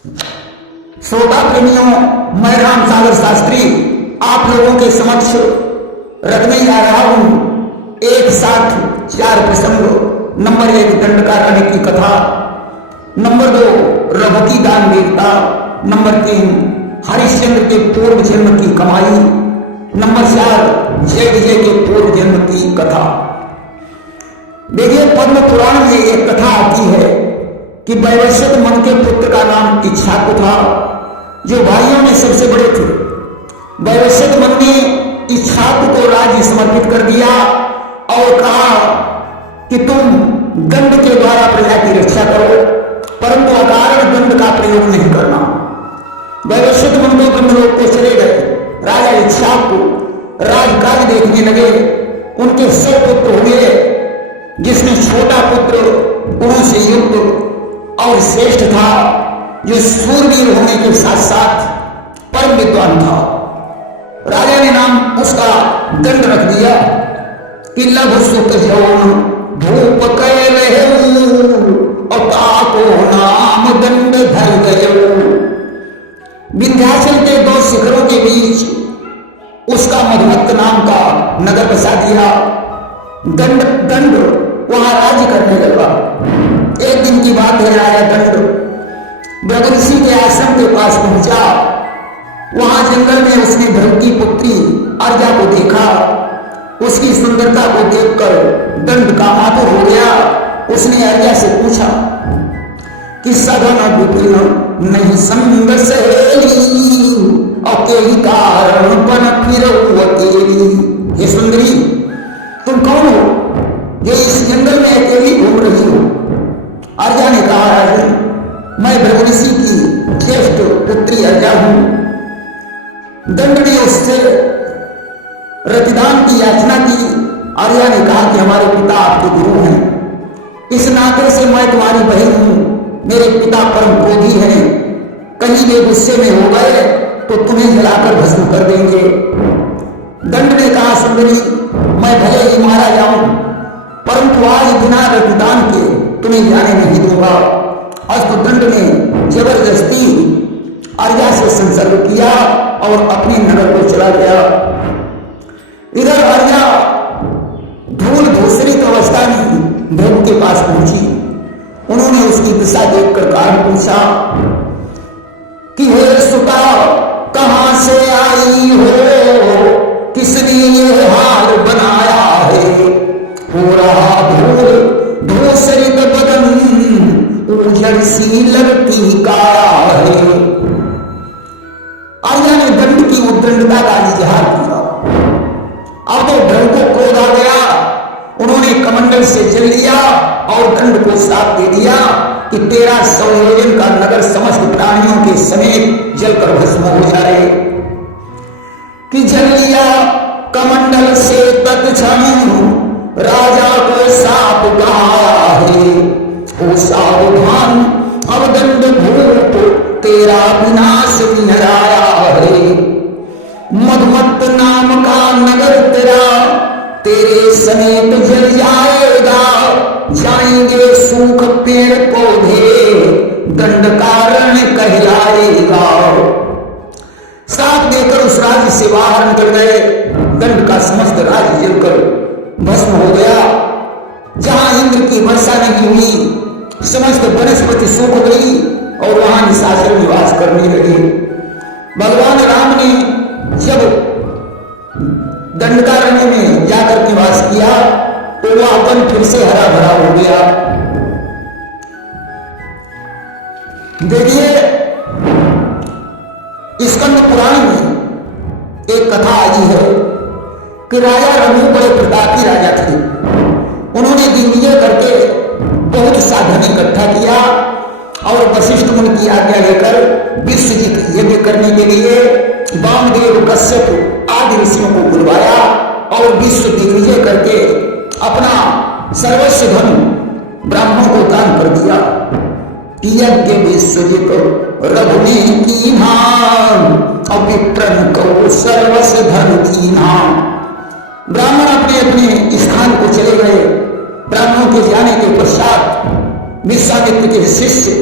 श्रोता प्रेमियों, मैं राम सागर शास्त्री आप लोगों के समक्ष रखने जा रहा हूं एक साथ 4 प्रसंग। नंबर 1 दंडकारण्य की कथा, नंबर 2 रघु की दान वीरता, नंबर 3 हरिश्चंद्र के पूर्व जन्म की कमाई, नंबर 4 जय विजय के पूर्व जन्म की कथा। देखिए, पद्म पुराण में एक कथा आती है कि वैवस्वत मन के पुत्र का नाम इक्ष्वाकु था, जो भाइयों में सबसे बड़े थे। वैवस्वत मन ने इक्ष्वाकु को राज्य समर्पित कर दिया और कहा कि तुम दंड के द्वारा प्रजा की रक्षा करो, परंतु अकारण दंड का प्रयोग नहीं करना। वैवस्वत मन को ब्रह्मलोक को चले गए। राजा इक्ष्वाकु राजकाज देखने लगे। उनके 100 पुत्र हुए, जिसमें छोटा पुत्र गुणों से युक्त और श्रेष्ठ था, जो सूरवीर होने के साथ साथ परम विद्वान था। राजा ने नाम उसका दंड रख दिया कि लघु सुख जौन भूप कह रहे और ताको नाम दंड धर गए। विंध्याचल के 2 शिखरों के बीच उसका मधुमत्त नाम का नगर बसा दिया। दंड वहां राज्य करने लगा। एक दिन की बात है, आया दंड भृगु ऋषि के आश्रम के पास पहुंचा। वहां जंगल में उसने भृगु की पुत्री अर्जा को देखा। उसकी सुंदरता को देखकर दंड कामातुर हो गया। उसने अर्जा से पूछा कि सघन विपिन नहीं संग सहेली, अकेली कारण बन फिर अकेली। हे सुंदरी, तुम कौन हो जो इस जंगल में अकेली घूम रही हो? अर्जा ने कहा, राजन, मैं भृगु ऋषि की ज्येष्ठ पुत्री अर्जा हूं। दंड ने उससे रतिदान की याचना की। अर्जा ने कहा कि हमारे पिता आपके गुरु हैं, इस नाते से मैं तुम्हारी बहन हूं। मेरे पिता परम क्रोधी हैं, कहीं वे गुस्से में हो गए तो तुम्हें जलाकर भस्म कर देंगे। दंड ने कहा, सुंदरी, मैं भले ही मारा जाऊं, परंतु आज बिना रतिदान के तुम्हें जाने नहीं दूंगा। अस्तु दंड ने जबरदस्ती अर्जा से संसर्ग किया और अपने नगर को चला गया। इधर अर्जा धूल धूसरित अवस्था में भृगु के पास पहुंची। उन्होंने उसकी दिशा देखकर कारण पूछा कि हे सुता, कहां से आई हो? किसने ये हाल बनाया है? हो रहा धूल धूसरित बदन, उजड़ सी लगती काया है। अर्जा ने दंड की उद्दंडता का इजहार किया। अब तो भृगु को क्रोध आ गया। उन्होंने कमंडल से जल लिया और दंड को श्राप दे दिया कि तेरा 100 योजन का नगर समस्त प्राणियों के समेत जलकर भस्म हो जाए। कि जल लिया कमंडल से तत्क्षण राजा को साप कहा है। ओ सावधान, अब दंड भूप तेरा विनाश निहराया है। मधुमत्त नाम का नगर तेरा तेरे समेत जल जाएगा। जाएंगे सूख पेड़ पौधे, दंड कारण कहलाएगा। श्राप देकर उस राज्य से बाहर निकल गए। दंड का समस्त राज्य जलकर भस्म हो गया। जहां इंद्र की वर्षा नहीं हुई, समस्त वनस्पति सूख गई और वहां निशाचर निवास करने लगे। भगवान राम ने जब दंडकारण्य में जाकर निवास किया तो वह वन फिर से हरा भरा हो गया। देखिए, स्कंद पुराण में एक कथा आई है कि राजा रघु बड़े प्रतापी राजा थे। उन्होंने दिग्विजय करके बहुत सा धन इकट्ठा किया और वशिष्ठ मुनि की आज्ञा लेकर विश्वजित यज्ञ करने के लिए वामदेव, कश्यप आदि ऋषियों को बुलवाया और विश्व दिग्विजय करके अपना सर्वस्व धन ब्राह्मणों को दान कर दिया। यज्ञ विश्वजित रघु ने कीन्हा, अविक्रम को सर्वस्व धन कीन्हा। ब्राह्मण अपने अपने स्थान को चले गए। ब्राह्मणों के जाने के पश्चात विश्वामित्र के शिष्य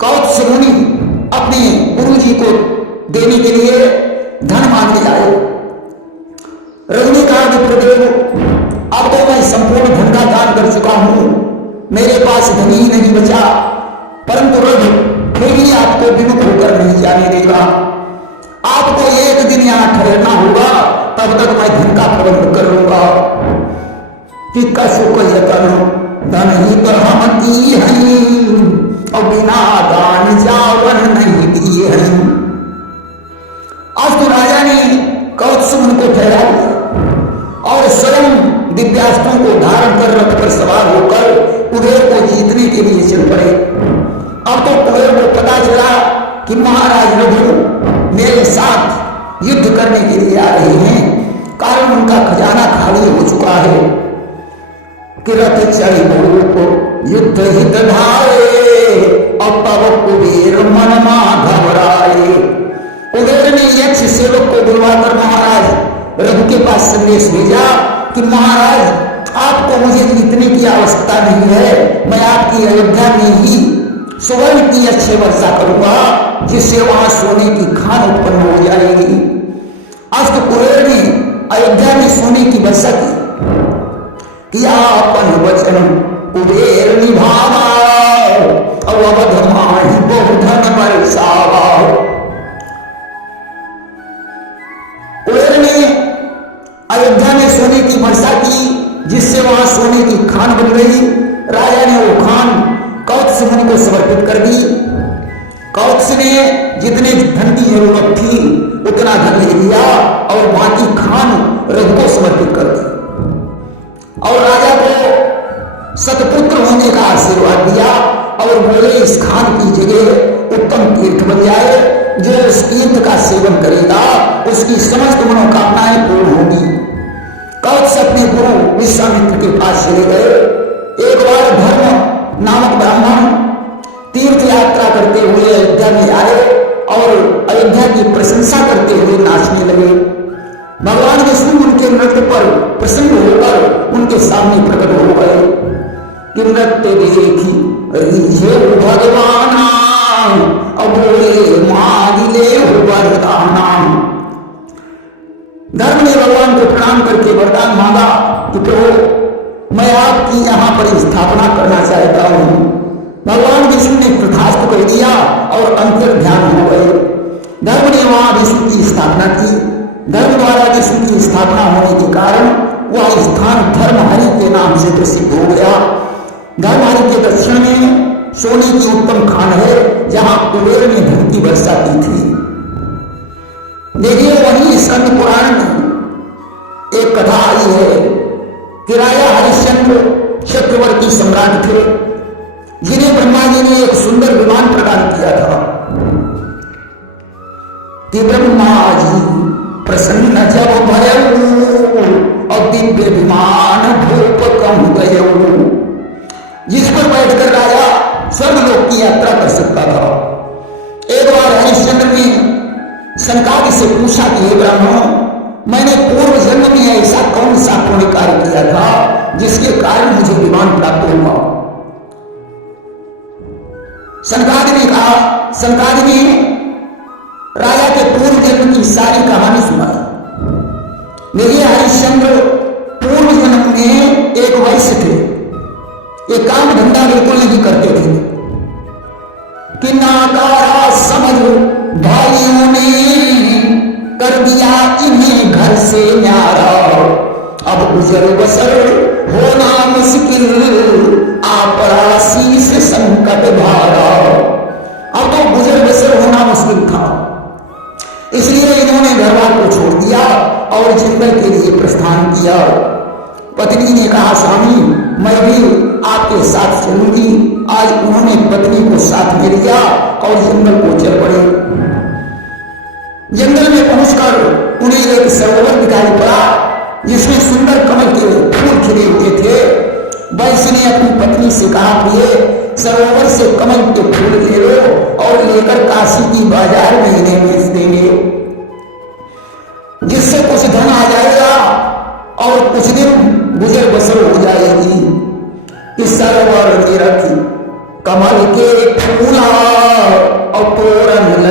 कौत्स मुनि अपने गुरु जी को देने के लिए धन मांगने आए। रघु ने कहा कि प्रदेव, अब तो मैं संपूर्ण धन का दान कर चुका हूं, मेरे पास धन ही नहीं बचा, परंतु रघु फिर भी आपको विमुख होकर नहीं जाने देगा। आपको एक दिन यहां ठहरना होगा, तब तक मैं धन का प्रबंध कर लूंगा। कि कसुक यतन धन ही तो हम दिए हैं, और बिना दान जावन नहीं दिए हैं। आज तो राजा ने कौत्सुमन को ठहरा दिया और स्वयं दिव्यास्त्रों को धारण कर रथ पर सवार होकर कुबेर को जीतने के लिए चल पड़े। अब तो कुबेर को पता चला कि महाराज रघु मेरे साथ युद्ध करने के लिए आ रहे हैं, कारण उनका खजाना खाली हो चुका है। कि रथ चढ़ी को युद्ध हित धारे, अब तब कुबेर मन मा घबराए। कुबेर ने यक्ष सेवक को बुलवाकर महाराज रघु के पास संदेश भेजा कि महाराज आपको मुझे जीतने की आवश्यकता नहीं है, मैं आपकी अयोध्या में ही सुवर्ण की अच्छी वर्षा करूंगा, जिससे वहां सोने की खान उत्पन्न हो जाएगी। आज तो कुबेर ने अयोध्या में सोने की वर्षा की, किया अपन वचन कुबेर निभावा, अवध माही बहु धन बरसावा। कुबेर ने अयोध्या में सोने की वर्षा की, जिससे वहां सोने की खान बन गई। राजा ने वो खान कौत्सुमन को समर्पित कर दी। कौत्स ने जितने धन की जरूरत थी उतना धन ले लिया और बाकी खान रघु को समर्पित कर दी और राजा को सतपुत्र होने का आशीर्वाद दिया और बोले इस खान की जगह उत्तम तीर्थ बन जाए, जो उस तीर्थ का सेवन करेगा उसकी समस्त मनोकामनाएं पूर्ण होगी। कौत्स अपने गुरु विश्वामित्र के पास चले गए। एक बार धर्म नामक ब्राह्मण तीर्थ यात्रा करते हुए अयोध्या में आए और अयोध्या की प्रशंसा करते हुए नाचने लगे। भगवान विष्णु उनके नृत्य पर प्रसन्न होकर उनके सामने प्रकट हो गए कि नृत्य देखी रिझे भगवान, अब बोले मांगिले वरदाना। धर्म ने भगवान को प्रणाम करके वरदान मांगा कि प्रभु मैं आपकी यहां पर स्थापना करना चाहता हूं। भगवान विष्णु ने तथास्तु कह दिया और अंतर ध्यान हो गए। धर्म ने वहां विष्णु की स्थापना की। धर्म द्वारा विष्णु की स्थापना होने के कारण वह स्थान धर्महरि के नाम से प्रसिद्ध हो गया। धर्महरि के दक्षिण में सोने की उत्तम खान है, जहां कुबेर ने धन की वर्षा की थी। देखिए वही स्कंद पुराण में एक कथा आई है कि राजा हरिश्चंद्र चक्रवर्ती सम्राट थे, जिन्हें ब्रह्मा जी ने एक सुंदर विमान प्रदान किया था। कि ब्रह्मा जी प्रसन्न जब भयऊ और दिव्य विमान भूप कम गयऊ, जिस पर बैठकर राजा स्वर्गलोक की यात्रा कर सकता था। एक बार हरिश्चंद्र ने सनकादि से पूछा कि हे ब्राह्मणों, मैंने पूर्व जन्म में ऐसा कौन सा पुण्य कार्य किया था जिसके कारण मुझे विमान प्राप्त हुआ। सनकादि ने कहा, सनकादि ने राजा के पूर्व जन्म की सारी कहानी सुनाई। देखिए हरिश्चंद्र पूर्व जन्म में एक वैश्य थे, ये काम धंधा बिल्कुल नहीं करते थे कि नाकारा समझ भाइयों ने कर दिया इन्हें घर से न्यारा, अब गुजर बसर होना मुश्किल आपरा शीश संकट भारा। अब तो गुजर बसर होना मुश्किल था, इसलिए इन्होंने घरवार को छोड़ दिया और जंगल के लिए प्रस्थान किया। पत्नी ने कहा स्वामी मैं भी आपके साथ चलूंगी। आज उन्होंने पत्नी को साथ में लिया और जंगल को चल पड़े। जंगल में पहुंचकर उन्हें एक सरोवर दिखाई पड़ा जिसमें सुंदर कमल के फूल खिले हुए थे। वैश्य ने अपनी पत्नी से कहा प्रिय सरोवर से कमल के फूल ले लो और लेकर काशी की बाजार में इन्हें बेच देंगे, जिससे कुछ धन आ जाएगा और कुछ दिन गुजर बसर हो जाएगी। इस सरोवर में रखी कमल के फूला और तोरण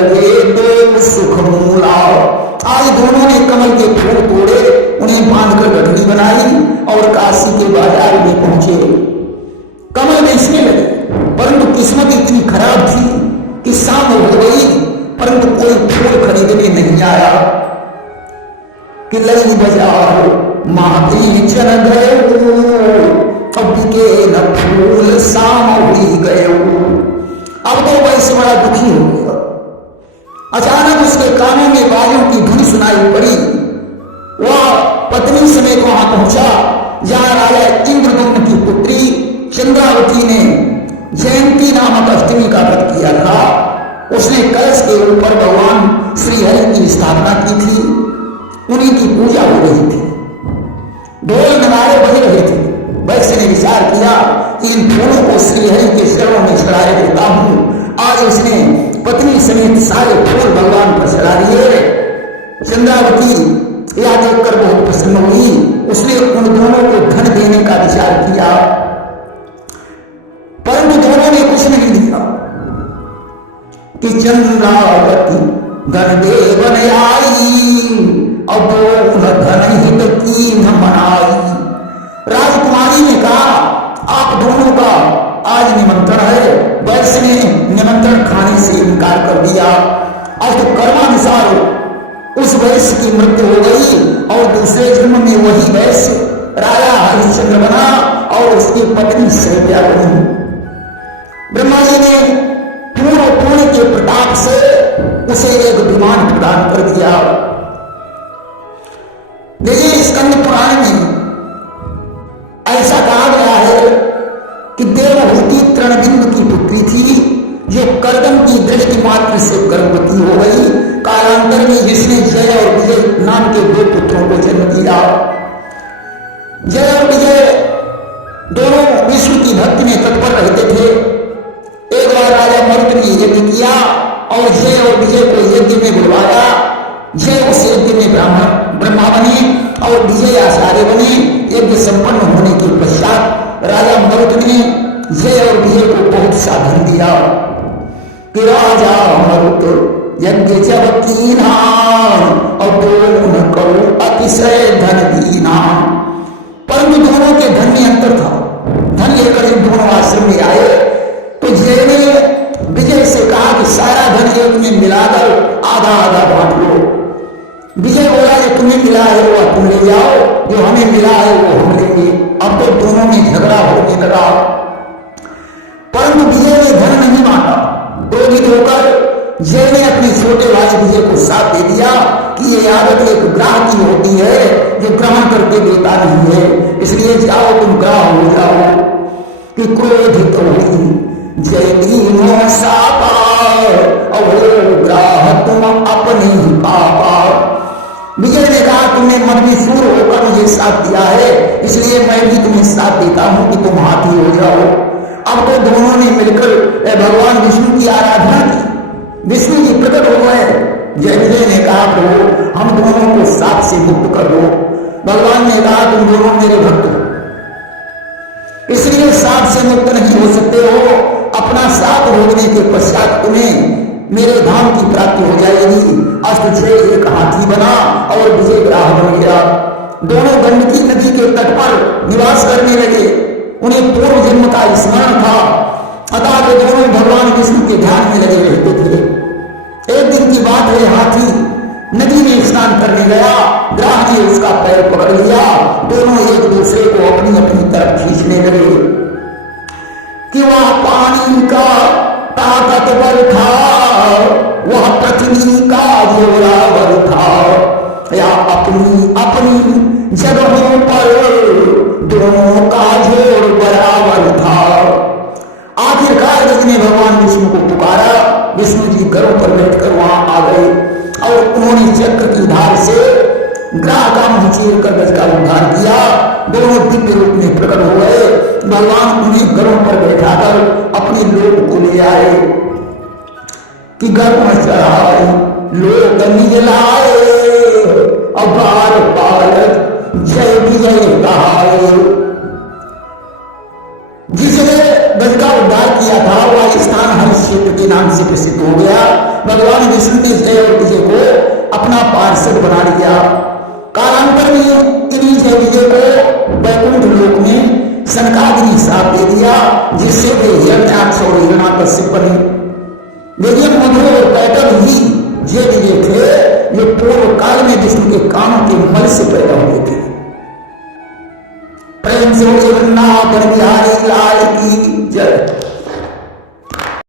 कि शाम हो गई परंतु कोई फूल खरीदने नहीं आया। कि लई बाजार माती चल गए कभी के न फूल शाम हुई गए। अब तो वैसे बड़ा दुखी हो गया। अचानक उसके कानों में बाजों की धुन सुनाई पड़ी। वह पत्नी समेत वहां पहुंचा जहां राजा इंद्रदुम्न की पुत्री चंद्रावती ने जयंती नामक अष्टमी का व्रत किया था। उसने कलश के ऊपर भगवान श्री हरि की स्थापना की थी, उन्हीं की पूजा हो रही थी, ढोल नगाड़े बज रहे थे। वैश्य ने विचार किया कि इन फूलों को श्री हरि के चरणों में चढ़ाए देता हूं। आज उसने पत्नी समेत सारे फूल भगवान पर चढ़ा दिए। चंद्रावती यह देखकर बहुत प्रसन्न हुई। उसने उन दोनों को धन देने का विचार किया, परंतु दोनों ने कुछ नहीं दिया। कि चंद्रावती धन देवन आई अब धन हित की न मनाई। राजकुमारी ने कहा आप दोनों का आज निमंत्रण है। वैश्य ने निमंत्रण खाने से इनकार कर दिया। आज तो कर्मानुसार उस वैश्य की मृत्यु हो गई और दूसरे जन्म में वही वैश्य राजा हरिश्चंद्र बना और उसकी पत्नी सैत्या बनी। ब्रह्मा जी ने पूर्ण पुण्य के प्रताप से उसे एक विमान प्रदान कर दिया। देखिए स्कंद पुराण में ऐसा कहा गया है कि देवहूति तृणबिंदु की पुत्री थी जो कर्दम की दृष्टि मात्र से गर्भवती हो गई। कालांतर में जिसने जय और विजय नाम के दो पुत्रों को जन्म दिया। जय और विजय दोनों विष्णु की भक्ति में तत्पर रहते थे। एक बार राजा मरुत ने यज्ञ किया और जय और विजय को यज्ञ में बुलवाया। जय उस यज्ञ में ब्रह्मा बने और विजय आचार्य बने। यज्ञ संपन्न होने के पश्चात राजा मरुत ने जय और विजय को बहुत सा धन दिया। कि राजा मरुत यज्ञ जब कीना और दोनों करो अतिशय धन दीना। परंतु दोनों के धन में अंतर था। धन लेकर जब दोनों आश्रम में आए तो जय ने विजय से कहा कि सारा धन एक में मिलाकर आधा आधा बांट लो। विजय बोला जो तुम्हें मिला है वो तुम ले जाओ, जो हमें मिला है वो हम लेंगे। अब तो दोनों में झगड़ा होने लगा। परंतु विजय ने धन नहीं बांटा। क्रोधित होकर जय ने अपने छोटे भाई विजय को साथ दे दिया कि ये आदत एक ग्राह की होती है जो ग्रहण करके देता नहीं है, इसलिए जाओ तुम ग्राह हो जाओ। कि क्रोधित हुई जय दीनो सापा और ग्राह तुम अपने ही पापा। विजय ने कहा तुमने मन में सूर होकर मुझे साथ दिया है, इसलिए मैं भी तुम्हें साथ देता हूं कि तुम हाथी हो जाओ। अब तो दोनों ने मिलकर भगवान विष्णु की आराधना की। विष्णु जी प्रकट हो गए। जय विजय ने कहा प्रभु हम दोनों को साथ से मुक्त कर दो। भगवान ने कहा तुम दोनों मेरे भक्त हो, इसलिए साथ से मुक्त नहीं हो सकते हो। अपना साथ भोगने के पश्चात तुम्हें मेरे धाम की प्राप्ति हो जाएगी। अष्टजय एक हाथी बना और विजय ग्राह बन गया। दोनों गंडकी नदी के तट पर निवास करने लगे। उन्हें पूर्व जन्म का स्मरण था, अतः वे दोनों भगवान विष्णु के ध्यान में लगे रहते थे। एक दिन की बात है, हाथी नदी में स्नान करने गया। ग्राह ने उसका पैर पकड़ लिया। दोनों एक दूसरे को अपनी अपनी तरफ खींचने लगे कि वह पानी का ताकतवर था, वह पृथ्वी का जोरावर था, या अपनी अपनी जगहों पर दोनों का जोर बराबर था। आखिरकार जिसने भगवान विष्णु को पुकारा, विष्णु जी घरों पर बैठकर वहां आ गए और उन्होंने चक्र की धार से ग्राह का मुंह चीर कर गज का उद्धार किया। दोनों दिव्य रूप में प्रकट हो गए। भगवान उन्हें घरों पर बैठाकर अपने लोक को ले आए कि घर में चढ़ाए लोक निजलाए अपार पालक जय विजय कहाए। जिसने गज का उद्धार किया था वह स्थान हर क्षेत्र के नाम से प्रसिद्ध हो गया। भगवान विष्णु ने जय और विजय को अपना पार्षद बना लिया। कालांतर में इन्हीं जय विजय को वैकुंठ लोक में सनकादिनी श्राप दे दिया, जिससे वे हिरण्याक्ष और हिरण्याकश्यप बने। लेकिन मधुर पैटर्न ही ये लिए थे ये पूर्व काल में विष्णु के कानों के मल से पैदा हुए थे। प्रेम से वृंदावन बिहारी लाल की जय।